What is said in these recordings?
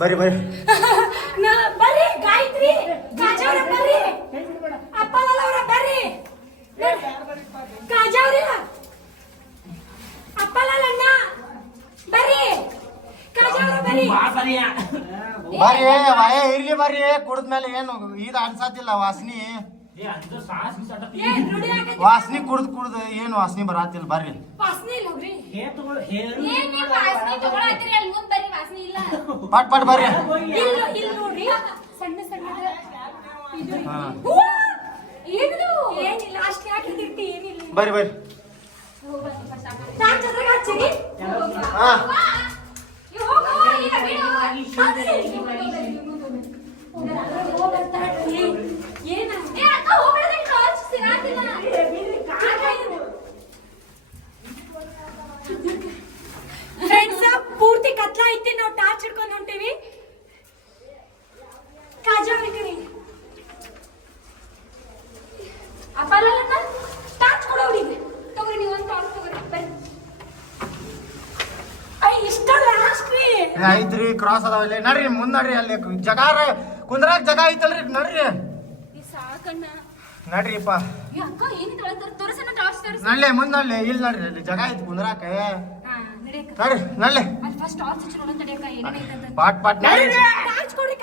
ಬರ್ರಿ ಬರ್ರಿ ಬರ್ರಿ ಗಾಯತ್ರಿ ಕಾಜಾವ್ರ ಬರ್ರಿ ಅಪ್ಪಲವ್ರ ಬರ್ರಿ ಕಾಜಾವ್ರಿ ಅಪ್ಪಲಣ್ಣ ಬರ್ರಿ ಕಾಜಾವ್ರ ಬರ್ರಿ ಬರ್ರಿ ವಾಯ ಇರ್ಲಿ ಬರ್ರಿ ಕುಡಿದ್ಮೇಲೆ ಏನು ಇದು ಅನ್ಸತ್ತಿಲ್ಲ ವಾಸನಿ ವಾಸನಿ ಕುಡ್ದು ಏನು ವಾಸನಿ ಬರಾತಿಲ್ಲ ಬರ್ರಿ ಪಟ್ ಪಟ್ ಬರ್ರಿ ಸಣ್ಣ ಸಣ್ಣ ಬರ್ರಿ ಬರ್ರಿ ಹಾ ಫ್ರೆಂಡ್ಸ್ ಪೂರ್ತಿ ಕತ್ಲ ಐತಿ ನಾವು ಟಾರ್ಚ್ ಹಿಡ್ಕೊಂಡು ಹೊಂಟೀವಿ ಕಾಜಾವರಿ ಅಪ್ಪಲ್ಲ ಟಾರ್ಚ್ ಕೊಡೋರಿಗೆ ತಗೋರಿ ನೀವು ಒಂದು ಟಾರ್ಚ್ ತಗೋರಿ ಬರ್ರಿ ಇಷ್ಟ ಲಾಸ್ಟ್ ರೀ ಐತ್ರಿ ಕ್ರಾಸ್ ಅದಾವಲ್ಲಿ ನಡ್ರಿ ಮುಂದ್ ನಡ್ರಿ ಅಲ್ಲಿ ಜಗಾರ ಕುಂದ್ರಾಗ ಜಗ ಐತಲ್ರಿ ನಡ್ರಿ ಸಾಕಣ್ಣ ನಡ್ರಿಪ್ಪ ಅಕ್ಕ ಏನಿದೆ ತೋರಿಸೋಣ ಟಾರ್ಚ್ ತೋರಿಸಿ ನಡ್ಲೆ ಮುಂದ್ ನಡ್ಲೆ ಇಲ್ಲಿ ನಡ್ರಿ ಅಲ್ಲಿ ಜಗ ಐತಿ ಕುಂದ್ರಾಕ ನಡ್ರಿ ನಡ್ಲೆ ಅಲ್ಲಿ ಫಸ್ಟ್ ಟಾರ್ಚ್ ಹಚ್ಚಿ ನೋಡೋಣ ತಡಿಯಕ್ಕ ಏನೇನೈತೆ ಅಂತ ಪಾಟ್ ಪಾಟ್ ನಡ್ರಿ ಟಾರ್ಚ್ ಕೊಡಿ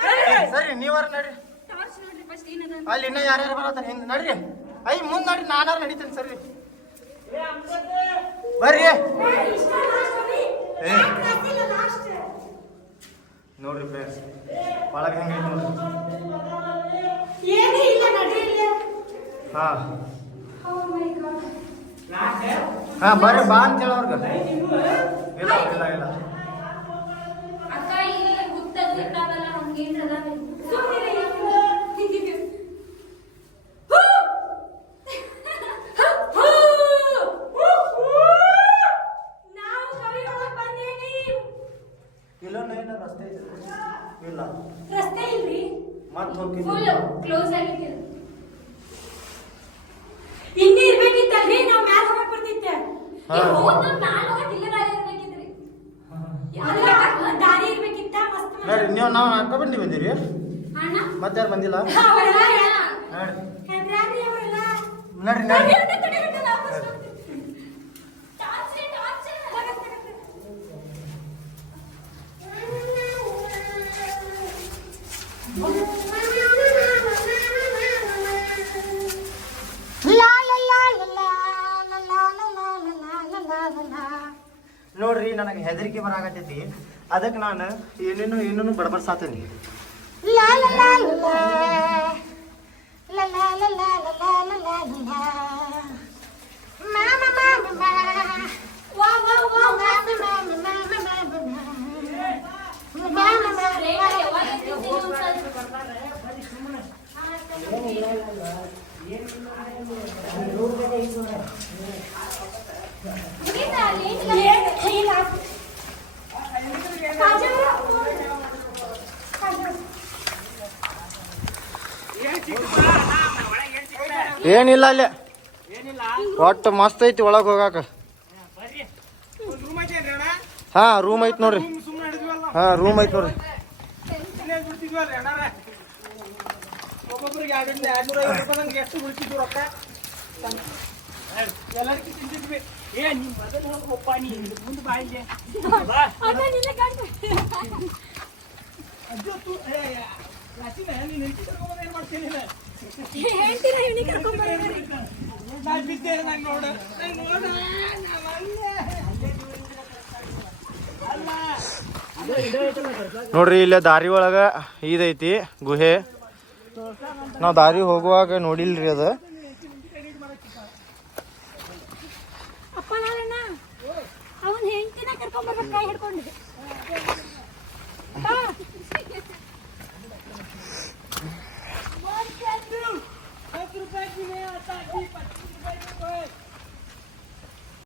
ಸರಿ ನೀವಾರ ನಡ್ರಿ ಟಾರ್ಚ್ ನೋಡ್ರಿ ಫಸ್ಟ್ ಏನದ ಅಲ್ಲಿ ಇನ್ನ ಯಾರ್ಯಾರು ಬರತ್ತಾರ ಹಿಂದ್ ನಡ್ರಿ ಮುಂದ್ ನಡ್ರಿ ನಾನಾರ ನಡೀತೇನೆ ಸರಿ ಬರ್ರಿ ನೋಡ್ರಿ ಫ್ರೆಂಡ್ಸ್ ಒಳಗೆ ಹೆಂಗೈತಿ ನೋಡ್ರಿ ಏನೇ ಇಲ್ಲ ನಡ್ರಿ ಇಲ್ಲ ಹಾ ಓ ಮೈ ಗಾಡ್ ಹಾ ಬರ್ರಿ ಬಾ ಅಂತ ಹೇಳೋರ್ಗ ಇಲ್ಲ ಇಲ್ಲ ಇಲ್ಲ ಅಕ್ಕ ಇಲ್ಲಿ ಗುತ್ತದಿಟ್ಟಾಗಲ್ಲ ನಮ್ಗೆ ಏನದ ಸುಮ್ಮನೆ ನಾವು ಕವಿ ಒಳಗೆ ಬಂದೇನಿ ಇಲ್ಲೊಂದು ಏನ ರಸ್ತೆ ಐತೆ ಇಲ್ಲ ರಸ್ತೆ ಇಲ್ರಿ ಮತ್ತೆ ಹೋಗ್ತೀನಿ ಫುಲ್ ಕ್ಲೋಸ್ ಆಗಿತ್ತು ಇನ್ನೇ ಇರ್ಬೇಕಿತ್ತಲ್ರಿ ನಾವು ಮ್ಯಾಲ ಹೋಗಕ್ ಬರ್ತಿತ್ತೆ ಹೋದ ಮ್ಯಾಲ ಹೋಗಕ್ ಇಲ್ಲ ದಾರಿ ಇರ್ಬೇಕಿತ್ರಿ ದಾರಿ ಇರ್ಬೇಕಿತ್ತ ಮಸ್ತ್ ನೋಡ್ರಿ ನೀವು ನಾವು ಅಕ್ಕ ಬಂದಿರಿ ಅಣ್ಣ ಮತ್ತೆ ಯಾರು ಬಂದಿಲ್ಲ ಅವರೆಲ್ಲ ನೋಡ್ರಿ ಹೆದ್ರಾರಿ ಅವರೆಲ್ಲ ನೋಡ್ರಿ ನೋಡ್ರಿ ನೋಡ್ರಿ ನನಗೆ ಹೆದರಿಕೆ ಬರಾಕತ್ತೈತಿ ಅದಕ್ಕೆ ನಾನು ಏನೇನು ಬಡಬಡ್ಸಾತೀನಿ ಏನಿಲ್ಲ ಅಲ್ಲಿ ಒಟ್ಟು ಮಸ್ತ್ ಐತಿ ಒಳಗೆ ಹೋಗಾಕ ಹಾ ರೂಮ್ ಐತಿ ನೋಡ್ರಿ ಹಾ ರೂಮ್ ಐತಿ ನೋಡ್ರಿ ನೋಡ್ರಿ ಇಲ್ಲೇ ದಾರಿ ಒಳಗ ಇದೈತಿ ಗುಹೆ ನಾವು ದಾರಿ ಹೋಗುವಾಗ ನೋಡಿಲ್ರಿ ಅದ ಅವನ್ ಹೆಂಡತಿನ ಕರ್ಕೊಂಡ್ ಬರ್ಬೇಕು ಕೈ ಹಿಡ್ಕೊಂಡು